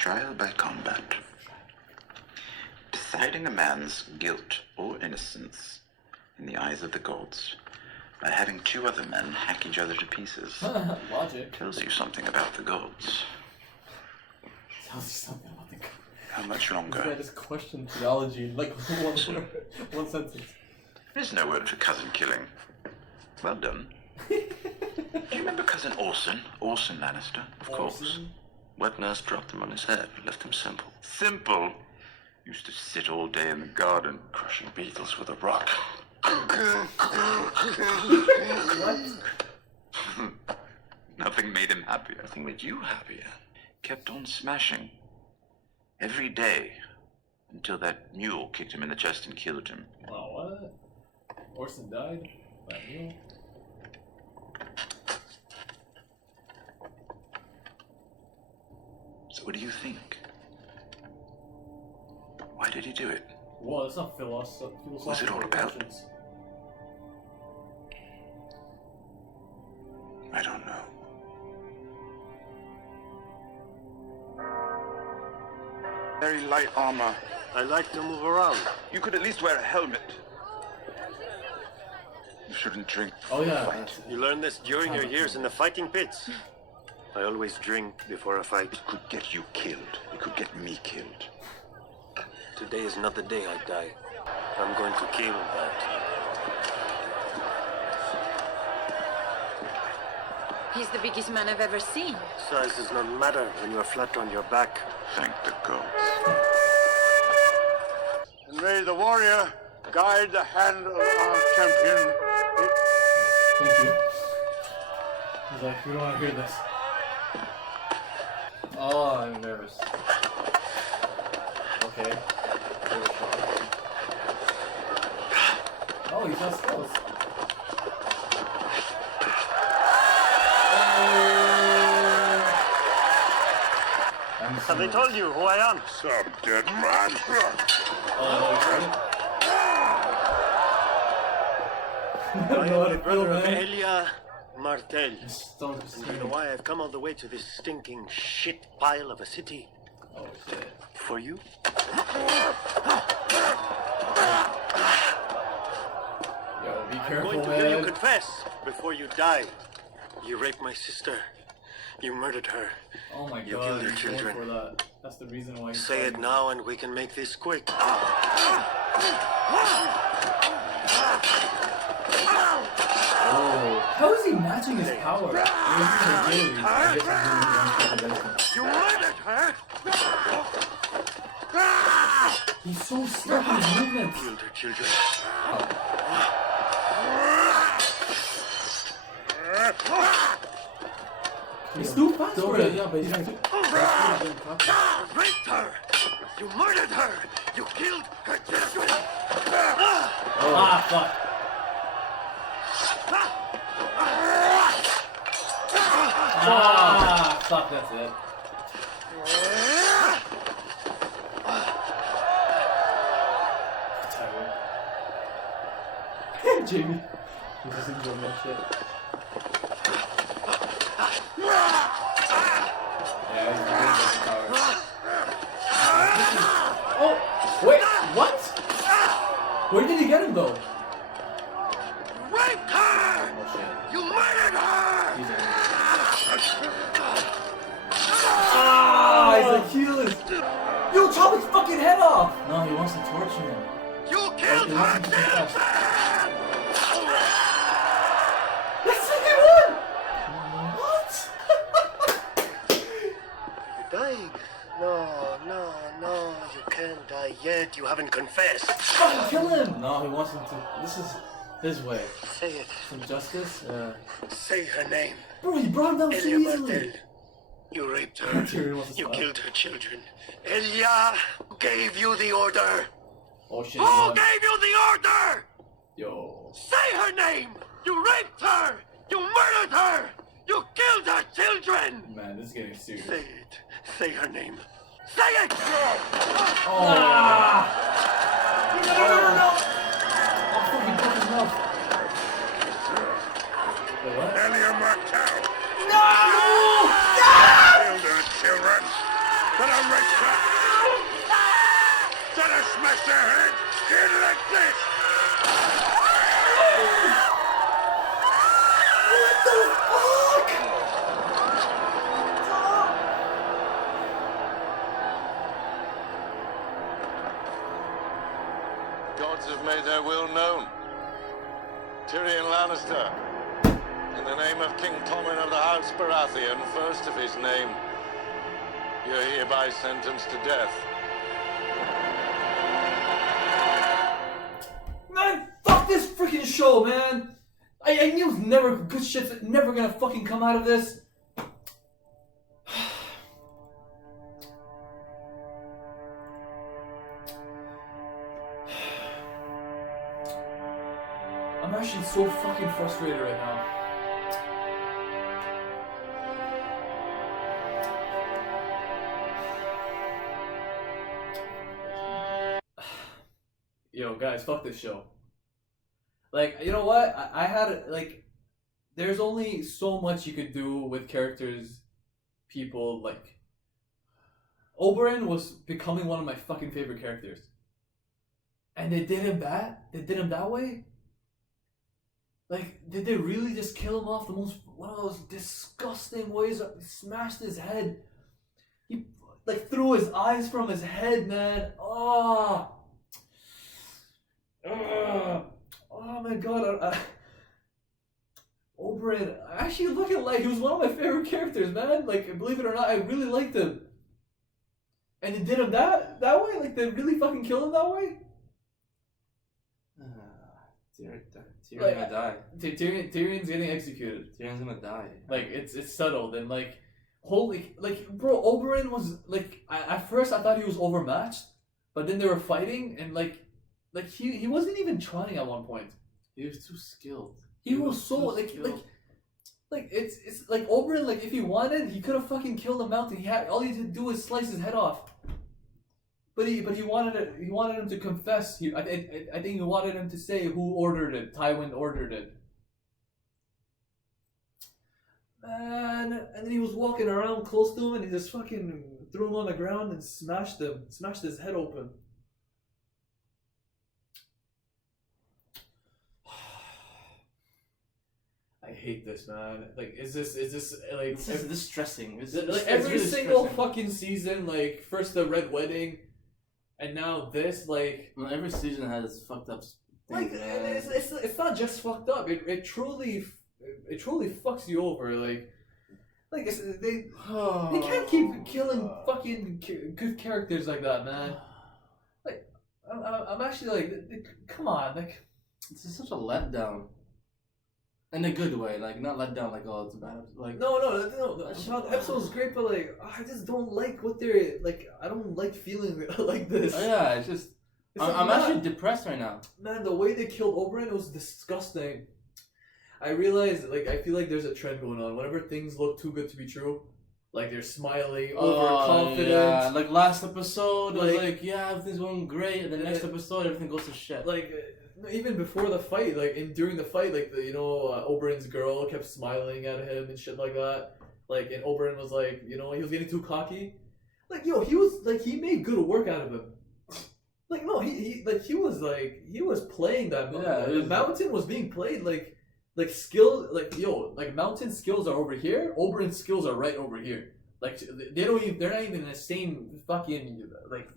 Trial by combat. Deciding a man's guilt or innocence in the eyes of the gods by having two other men hack each other to pieces. Logic. Tells you something about the gods. Tells you something about the gods. How much longer? This guy just questioned theology in like one sentence. There's no word for cousin killing. Well done. Do you remember cousin Orson? Orson Lannister, of course. Wet nurse dropped him on his head, left him simple. Simple? Used to sit all day in the garden, crushing beetles with a rock. What? Nothing made him happier. Nothing made you happier. Kept on smashing. Every day. Until that mule kicked him in the chest and killed him. Oh, what? Orson died? By a mule? So what do you think? Why did he do it? Well, it's not philosophical. What's it all about? questions. I don't know. Very light armor. I like to move around. You could at least wear a helmet. You shouldn't drink. Oh yeah. Fight. You learned this during your years in the fighting pits. I always drink before a fight. It could get you killed. It could get me killed. Today is not the day I die. I'm going to kill that. He's the biggest man I've ever seen. Size does not matter when you're flat on your back. Thank the gods. And may the warrior guide the hand of our champion. Thank you. He's like, we don't want to hear this. Oh, I'm nervous. Okay. Oh, he's not skills. Have they told you who I am? Some dead man. I am the brother of Elia Martel. Don't And you know why I've come all the way to this stinking shit pile of a city? Oh shit. For you? Yo, be I'm careful, going to hear you man. confess before you die. You raped my sister. You murdered her. Oh my You god, killed your he's going children. for that. That's the reason why he's Say it fighting. now and we can make this quick. Oh. How is he matching his power? You murdered her! He's so stuck in his movements. Killed her children. He's too fast for it. Yeah, but he's You raped her! You murdered her! You killed her children! Ah, fuck. Ah, fuck, that's it. Tired. Jamie. He's just enjoying that shit. Yeah, he's doing that power. Oh, wait, what? Where did he get him though? Raped her! Oh shit. You murdered her! He's ah, he's like, healers. Yo, chop his fucking head off! No, he wants to torture him. You killed He her wants him to children! confess. That's the second one! What? You're dying. No, you can't die yet. You haven't confessed. Fucking kill him! No, he wants him to. This is his way. Say it. Some justice? Say her name. Bro, he brought him down so Elia Martel. easily. You raped her. Tyrion wants to You stop. killed her children. Elia gave you the order. Oh shit. Who gave you the order? Yo. Say her name. You raped her. You murdered her. You killed her children. Man, this is getting serious. Say it. Say her name. Say it. Oh. Ah. No. Oh, fucking fucking mouth. Wait, what? Elia Martel No! killed her children. But a across your head, skin like this! What the fuck? Gods have made their will known. Tyrion Lannister, in the name of King Tommen of the House Baratheon, first of his name, you're hereby sentenced to death. Man, fuck this freaking show, man. I knew never good shit's never gonna fucking come out of this. I'm actually so fucking frustrated right now. Yo, guys, fuck this show. Like, you know what? I had, like, there's only so much you could do with characters, people, like, Oberyn was becoming one of my fucking favorite characters. And they did him that? They did him that way? Like, did they really just kill him off one of those disgusting ways? He smashed his head. He, like, threw his eyes from his head, man. Oh my god. Oberyn, actually looking like he was one of my favorite characters, man. Like, believe it or not, I really liked him. And they did him that way? Like, they really fucking killed him that way? Tyrion's Like, gonna die. Tyrion's getting executed. Tyrion's gonna die. Like, it's settled, and like, holy, like, bro, Oberyn was, like, at first I thought he was overmatched, but then they were fighting, and like he wasn't even trying at one point. He was too skilled. He was so, too like, skilled. it's like Oberyn, like, if he wanted, he could have fucking killed the Mountain. All he had to do was slice his head off. But he wanted it. He wanted him to confess. I think he wanted him to say who ordered it. Tywin ordered it. Man, and then he was walking around close to him, and he just fucking threw him on the ground and smashed his head open. I hate this, man. Like, is this like? This is distressing. Like every single fucking season, like first the Red Wedding, and now this, like. Well, every season has fucked up things. Like, it's not just fucked up. It truly fucks you over. Like they can't keep killing fucking good characters like that, man. Like, I'm actually like, come on, like. This is such a letdown. In a good way, like not let down, like, oh, it's bad. Like No. The episode is great, but like, I just don't like what they're like. I don't like feeling like this. oh, yeah, it's just I'm actually depressed right now. Man, the way they killed Oberyn was disgusting. I realized, like, I feel like there's a trend going on. Whenever things look too good to be true, like they're smiling, overconfident. Yeah. Like last episode, it was Like- like, yeah, everything's going great, and the next episode, everything goes to shit. Like, even before the fight, like, during the fight, like, Oberyn's girl kept smiling at him and shit like that. Like, and Oberyn was like, he was getting too cocky. Like, he made good work out of him. Like, no, he was playing that. Yeah, The Mountain was being played like skill, like Mountain skills are over here. Oberyn's skills are right over here. Like, they're not even in the same fucking, like,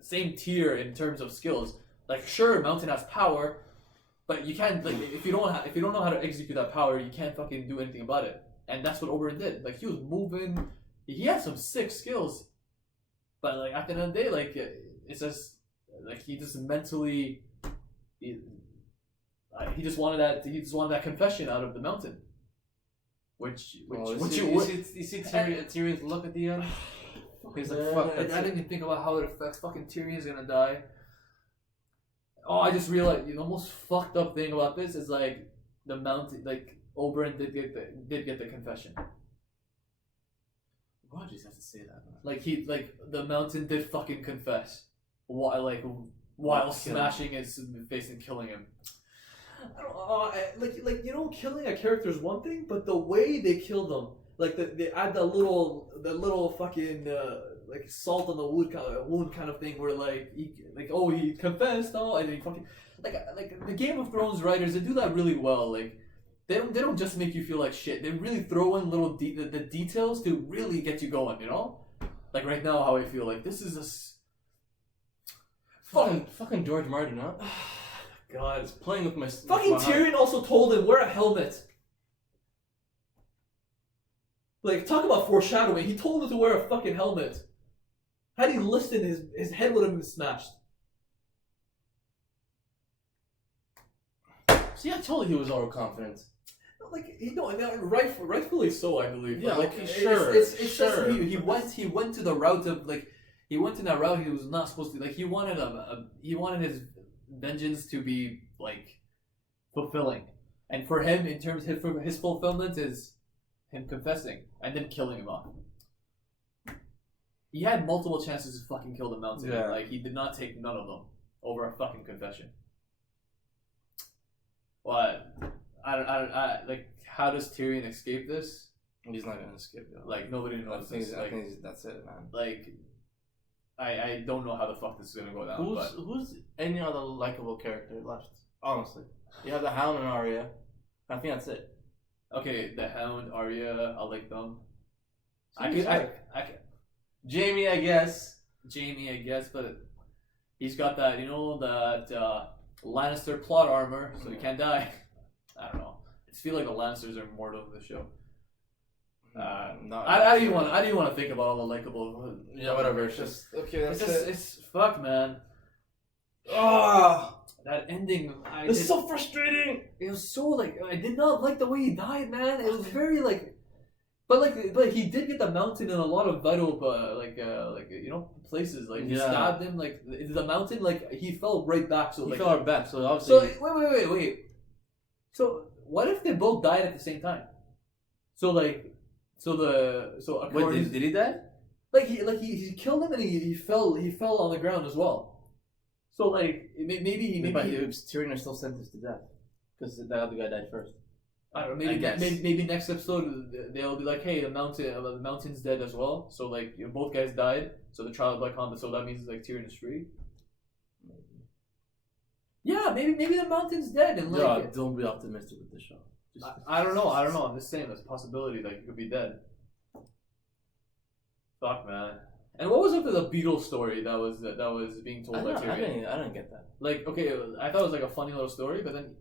same tier in terms of skills. Like, sure, Mountain has power, but you can't, like, if you don't know how to execute that power, you can't fucking do anything about it. And that's what Oberyn did. Like, he was moving. He had some sick skills, but like at the end of the day, like, it's just like he just mentally, he just wanted that confession out of the Mountain. You see Tyrion's look at the end. He's like, fuck. I didn't even think about how it affects fucking Tyrion's gonna die. Oh, I just realized the most fucked up thing about this is like the Mountain, like Oberyn did get the confession. Why did you have to say that, man? Like the Mountain did fucking confess, while smashing his face and killing him. I don't killing a character is one thing, but the way they killed them, like they add the little fucking like salt on the wound kind of thing, where like he confessed all, and he fucking like the Game of Thrones writers, they do that really well. Like they don't just make you feel like shit. They really throw in little the details to really get you going. You know, like right now how I feel like this is Fucking George Martin, huh? God, It's playing with my fucking with my Tyrion also told him wear a helmet. Like, talk about foreshadowing. He told him to wear a fucking helmet. Had he listened, his head would have been smashed. See, I told you he was overconfident. Like, rightfully so, I believe. Yeah, like, okay, sure, It's sure. just he went to the route of like he went in that route he was not supposed to. Like, he wanted his vengeance to be like fulfilling, and for him, in terms of his fulfillment is him confessing and then killing him off. He had multiple chances to fucking kill the Mountain. Yeah. Like, he did not take none of them over a fucking confession. What? I like. How does Tyrion escape this? He's not gonna skip it. Like, nobody knows this. I Like, think that's it, man. like, I don't know how the fuck this is gonna go down. Who's any other likable character left? Honestly, you have the Hound and Arya. I think that's it. Okay, the Hound, Arya, I like them. I Seems could, Jamie, I guess. Jamie, I guess, but he's got that, that Lannister plot armor, so he can't die. I don't know. I just feel like the Lannisters are immortal in the show. I didn't want to think about all the likable. Yeah, whatever. It's just okay. That's it. It's fuck, man. Ah, That ending. it's so frustrating. It was so like I did not like the way he died, man. It was very like, but he did get the Mountain in a lot of vital places. Like he Yeah. stabbed him. Like the Mountain, like he fell right back. So He like, fell back, so obviously. so wait. So what if they both died at the same time? So according Wait, did he die? he killed him and he fell on the ground as well. So like maybe Tyrion is still sentenced to death because the other guy died first. I don't know. Maybe next episode they'll be like, hey, the mountain's dead as well. So like both guys died. So the trial of Black Hand. So that means like Tyrion is free. Yeah, maybe the mountain's dead and like. Don't be optimistic with the show. I don't know. I'm just saying there's a possibility that he could be dead. Fuck, man. And what was up with the Beatles story that was being told by Tyrion? I didn't get that. Like, okay, I thought it was like a funny little story, but then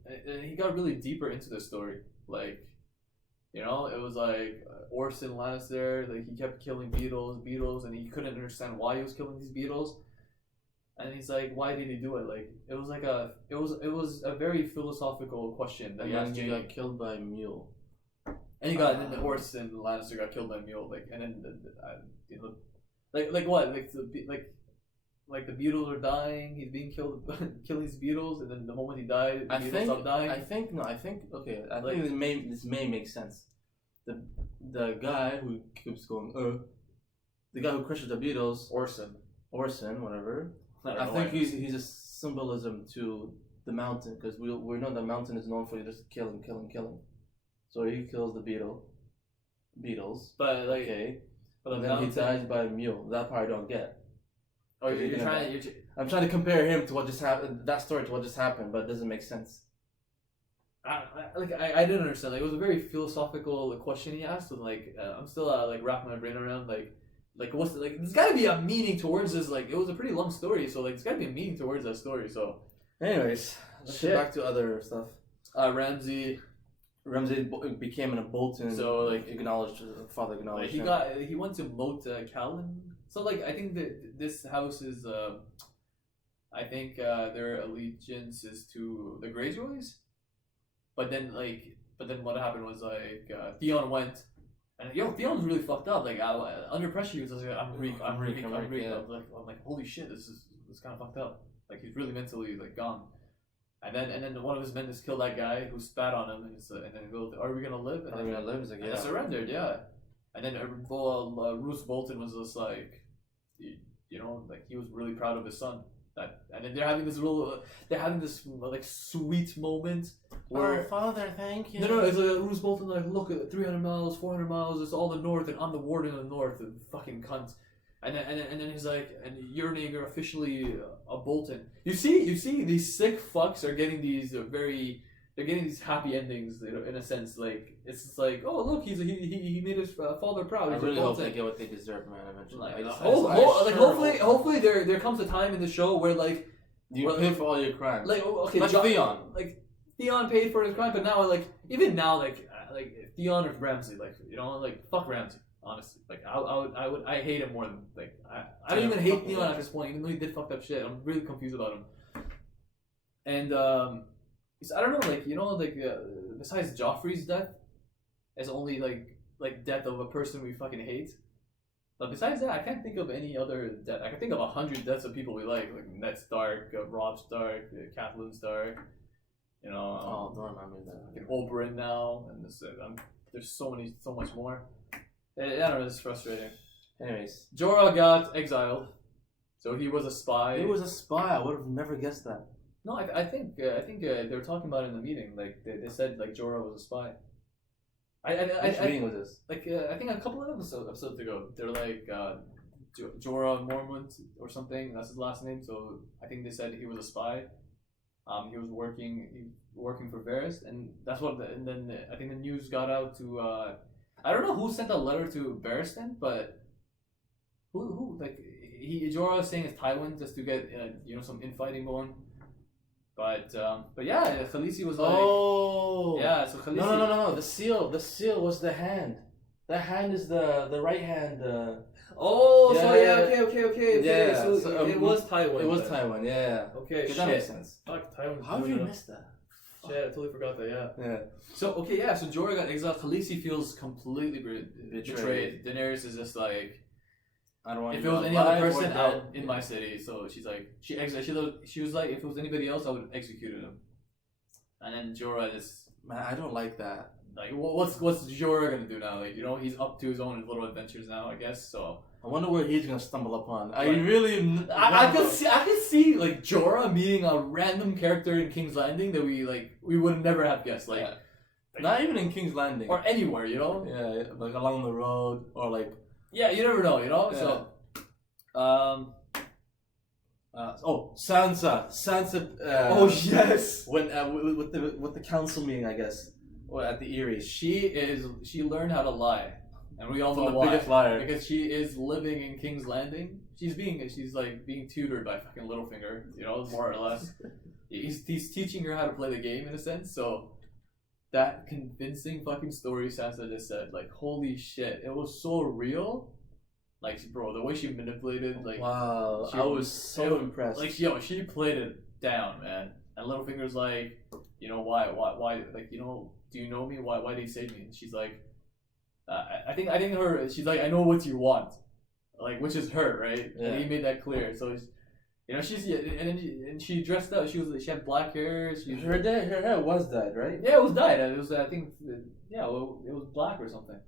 he got really deeper into the story. Like, it was like Orson Lannister, like he kept killing beetles, and he couldn't understand why he was killing these beetles. And he's like, why did he do it? Like, it was a very philosophical question that he asked he Jaime. got killed by a mule. And then the Orson Lannister got killed by a mule. Like, and then like what? Like the beetles are dying. He's being killed, killing these beetles, and then the moment he died, the beetles stopped dying. I think this may make sense. The guy who keeps going, the guy who crushes the beetles, Orson, whatever. I I think he's a symbolism to the Mountain because we know the Mountain is known for just killing. So he kills the beetles. But like, okay, but and the then mountain, he dies by a mule. That part I don't get. Oh, I'm trying to compare him to what just happened. That story to what just happened, but it doesn't make sense. I didn't understand. Like, it was a very philosophical question he asked, and like I'm still like wrapping my brain around like what's there's got to be a meaning towards this. Like, it was a pretty long story, so like there's got to be a meaning towards that story. So, Anyways, let's get back to other stuff. Ramsay became a Bolton. So, like, acknowledged father acknowledged. him. he went to Moat Callan. So like I think that this house is I think their allegiance is to the Greyjoys. But then what happened was like Theon went, and Theon's really fucked up. Like under pressure, he was just like, I'm weak. Yeah. I'm like, holy shit, this is kind of fucked up. Like, he's really mentally like gone. And then one of his men just killed that guy who spat on him, and then he goes, "Are we gonna live?" And Are we gonna live? He's like, and yeah. they surrendered, yeah. And then Roose Bolton was just like, like he was really proud of his son. And then they're having this like sweet moment where Father, thank you. no, it's like Roose Bolton like, look at 300 miles, 400 miles, it's all the north, and I'm the warden of the north, and fucking cunt. And then he's like, and you're officially a Bolton. You see these sick fucks are getting these they're getting these happy endings in a sense. Like it's just like, oh look, he made his father proud. I He's a really hope Bolton. they get what they deserve, man. Eventually, Like, I just- hopefully there comes a time in the show where like you pay for all your crimes. like okay Like Theon. like Theon paid for his crime, but now like even now like Theon or Ramsay, like like fuck Ramsay. Honestly, like I hate him more than like I don't even hate Theon at this point, even though he did fucked up shit. I'm really confused about him. And I don't know, like besides Joffrey's death, as only like death of a person we fucking hate. But besides that, I can't think of any other death. I can think of 100 deaths of people we like Ned Stark, Robb Stark, Catelyn Stark. Oh, don't remind me of that. Fucking Oberyn now, and there's so much more. I don't know, it's frustrating. Anyways, Jorah got exiled, so he was a spy. he was a spy. I would have never guessed that. No, I think they were talking about it in the meeting. Like they said, like Jorah was a spy. Which meeting was this? Like I think a couple of episodes ago, they're like Jorah Mormont or something. That's his last name. So I think they said he was a spy. He was working for Varys, and that's what. And then I think the news got out to. I don't know who sent a letter to Barristan, but who like Jorah is saying it's Tywin just to get some infighting going. But yeah, Khaleesi was like, oh yeah, so Khaleesi. No. The seal was the hand. The hand is the right hand. Oh, Yeah, so yeah. Okay. Yeah, So it was Tywin. It was then. Tywin. Yeah. Okay, Okay, shit. that makes sense. Fuck, Tywin. How have you missed that? Shit, I totally forgot that. Yeah. Yeah. So okay, yeah. So Jorah got exiled. Khaleesi feels completely betrayed. Daenerys is just like, I don't want if you it was to any alive other or person dead. out in my city, so she's like, she was like, if it was anybody else, I would have executed him. And then Jorah just Man, I don't like that. like, what's Jorah gonna do now? Like, he's up to his own little adventures now, I guess. So I wonder where he's gonna stumble upon. I Right. really. I could see like Jorah meeting a random character in King's Landing that we would never have guessed, like, Yeah. Not even in King's Landing. or anywhere, Yeah, like along the road or like. Yeah, you never know, Yeah. So, Sansa. oh yes, When with the council meeting, I guess, or at the Eyrie. she learned how to lie, and we all From know the why. biggest liar. Because she is living in King's Landing. She's like being tutored by fucking Littlefinger, more or less. He's teaching her how to play the game in a sense. So that convincing fucking story Sansa just said, like, holy shit, it was so real. Like, bro, the way she manipulated, like, Wow, she I was so impressed. like, she played it down, man. And Littlefinger's like, why, like, do you know me? Why did you save me? And she's like, I think she's like, I know what you want, like, which is her, right? Yeah. And he made that clear. So, and she dressed up. She had black hair. her hair was dyed, right? Yeah, it was dyed. It was, I think, yeah, well, it was black or something.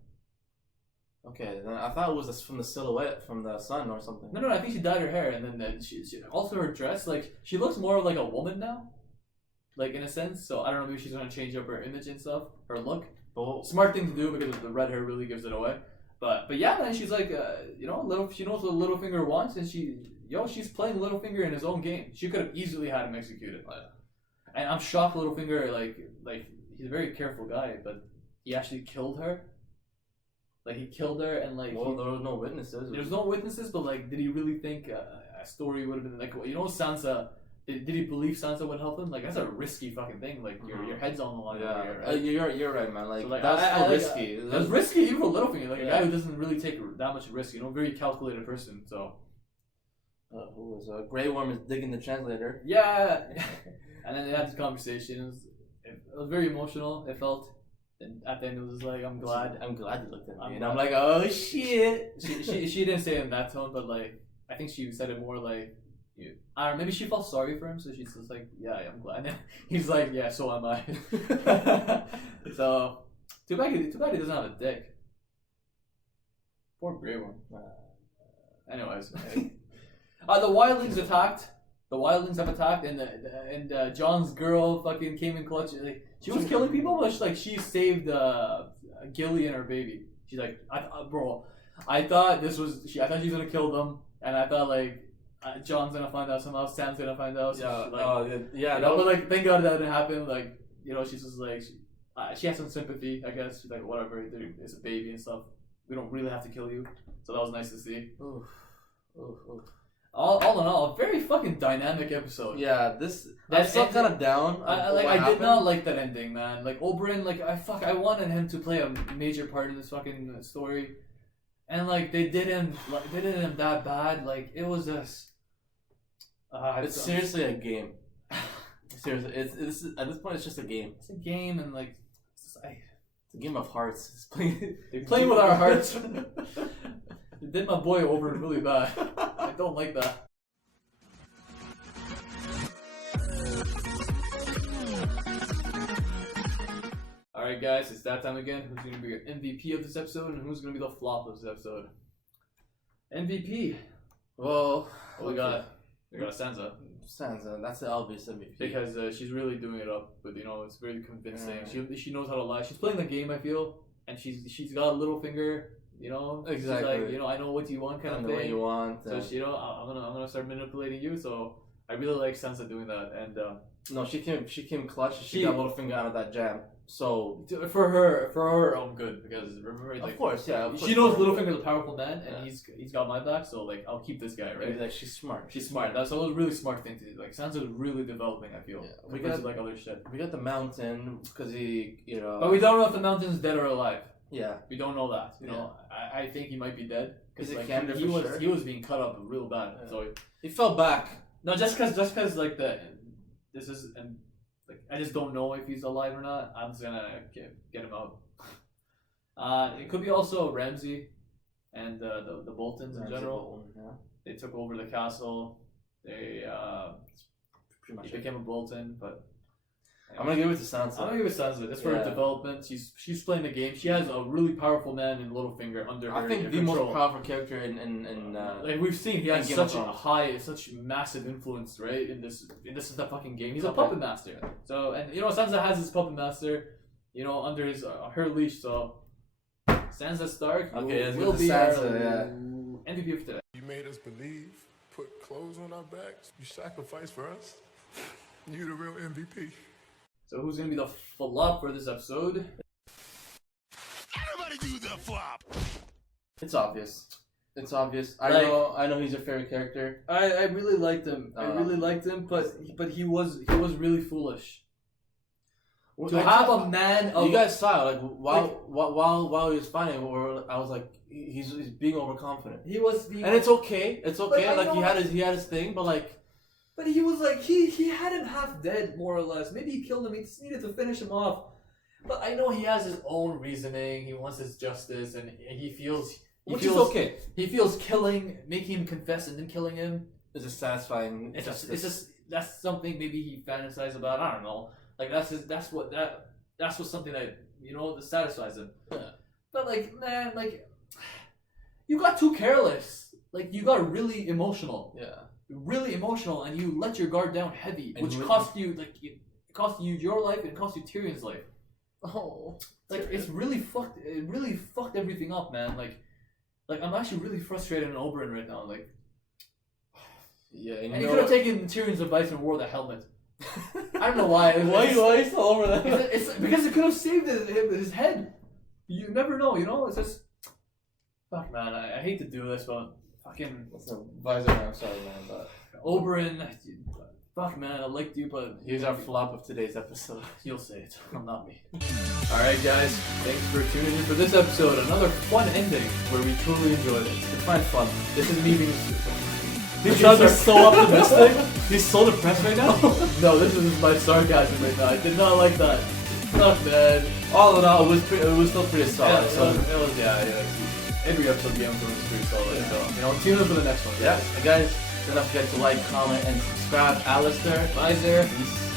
Okay, then I thought it was from the silhouette from the sun or something. No, I think she dyed her hair, and then she also her dress, like, she looks more like a woman now, like, in a sense. So I don't know, maybe she's gonna change up her image and stuff, her look. But Smart thing to do because the red hair really gives it away. But yeah, man, she's like, she knows what Littlefinger wants, and she's playing Littlefinger in his own game. She could have easily had him executed. And I'm shocked Littlefinger, like he's a very careful guy, but he actually killed her. Like, he killed her, and like, well, there was no witnesses. there's no witnesses, but like, did he really think a story would have been like, Sansa? Did he believe Sansa would help him? Like, that's a risky fucking thing. Like, your head's on the line. Yeah, Here, right? you're right, man. Like, So, like, that's I risky. That's risky even for Littlefinger, like, a Yeah. guy who doesn't really take that much risk. Very calculated person. So Who was Grey Worm is digging the translator. yeah, and then they had this conversation. It was very emotional. It felt, and at the end it was like, I'm glad. I'm glad you looked at me, I'm and glad. I'm like, oh shit. She didn't say it in that tone, but like, I think she said it more like, I don't know, maybe she felt sorry for him, so she's just like, yeah, I'm glad. And he's like, yeah, so am I. So too bad he doesn't have a dick. Poor Grey Worm. Anyways, the wildlings attacked. The wildlings have attacked, and John's girl fucking came in clutch. Like, she was killing people, but she saved Gilly and her baby. She's like, bro, I thought this was. I thought she was gonna kill them, and I thought like John's gonna find out somehow. Sam's gonna find out. So Yeah, she, like, yeah. you know, but like, thank God that didn't happen. Like, you know, she's just like, she has some sympathy, I guess. She's like, whatever, it's a baby and stuff. We don't really have to kill you. So that was nice to see. Oof. Oof, oof. All in all, a very fucking dynamic episode. Yeah, this. That I'm still ending- kind of down. I did not like that ending, man. Like Oberyn, like I wanted him to play a major part in this fucking story, and like they didn't that bad. Like it was just. It's seriously a game. Seriously, it's at this point it's just a game. It's a game, and like It's a game of hearts. It's playing. they're playing with our hearts. They did my boy Oberyn really bad. I don't like that. Alright guys, it's that time again. Who's going to be your MVP of this episode and who's going to be the flop of this episode? MVP. Well, We got Sansa. Sansa. That's the obvious MVP. Because she's really doing it up, but you know, it's very convincing. Yeah. She knows how to lie. She's playing the game, I feel, and she's got a little finger, you know. Exactly. She's like, you know, I know what you want kind and of the thing. way you want. So she, you know, I'm gonna start manipulating you. So I really like Sansa doing that, and no, she came clutch. She She- got Littlefinger out of that jam. So for her own good, because remember, like, of course, yeah. she knows Littlefinger's a powerful man, and he's got my back. So like, I'll keep this guy, right? Like, she's smart. She's smart. That's a really smart thing to do. Like Sansa's really developing, I feel. Yeah, We got like other shit. We got the mountain because he, you know. But we don't know if the mountain's dead or alive. Yeah. We don't know that. You know, I think he might be dead because Is it like Canada he for was sure? he was being cut up real bad. Yeah. So He fell back. no, just cause like this is and like I just don't know if he's alive or not. I'm just gonna get him out. It could be also Ramsay and the Boltons in general. Yeah. They took over the castle. They Pretty much. he became a Bolton, but. I'm gonna give it to Sansa. I'm gonna give it Sansa. Just for her Yeah. development. She's playing the game. She has a really powerful man in Littlefinger under her. I think the control. most powerful character in like we've seen, he has Game of such a Thrones. such massive influence, right? In this is the fucking game. He's a Okay. puppet master. So and you know Sansa has his puppet master, you know, under his her leash. So Sansa Stark Okay, let's will go to be Sansa, our yeah. MVP of today. You made us believe, put clothes on our backs, you sacrificed for us. You the real MVP. So who's gonna be the flop for this episode? Everybody do the flop. It's obvious. It's obvious. I Like- know he's your favorite character. I really liked him. I really liked him, but he was really foolish. To have a man of You guys saw it, like while he was fighting, I was like, he's being overconfident, he was being, and it's okay. It's okay. I Like he know- had his thing, but like but he was like he had him half dead more or less. Maybe he killed him. He just needed to finish him off. But I know he has his own reasoning. He wants his justice, and he feels which feels, is okay. He feels making him confess and then killing him. It's a satisfying. It's just that's something maybe he fantasized about. I don't know. Like that's what something that you know that satisfies him. Yeah. But like man, like you got too careless. Like you got really emotional. Yeah. Really emotional, and you let your guard down heavy, And which really- cost you it cost you your life and cost you Tyrion's life. Oh. Like it's really fucked. It really fucked everything up, man. Like I'm actually really frustrated in Oberyn right now. Like, Yeah. and And he you could know have taken Tyrion's advice and wore the helmet. I don't know why. why you still over that? It's because it could have saved his head. You never know, you know. It's just fuck, man. I hate to do this, but fucking That's a visor. I'm sorry, man, but Oberyn. Fuck, man. I liked you, but here's our flop of today's episode. you'll say it. I'm not me. Alright, guys. Thanks for tuning in for this episode. Another fun ending where we truly enjoyed it. Define fun. This is me being. He's trying to be so optimistic. He's so depressed right now. No, this is my sarcasm right now. I did not like that. Fuck, man. All in all, it was still pretty solid. Yeah. Every episode of Game of Thrones is pretty solid. Yeah. So, you know, tune in for the next one. Yeah, and guys, don't forget to like, comment, and subscribe. Alistair, Bye, there. peace.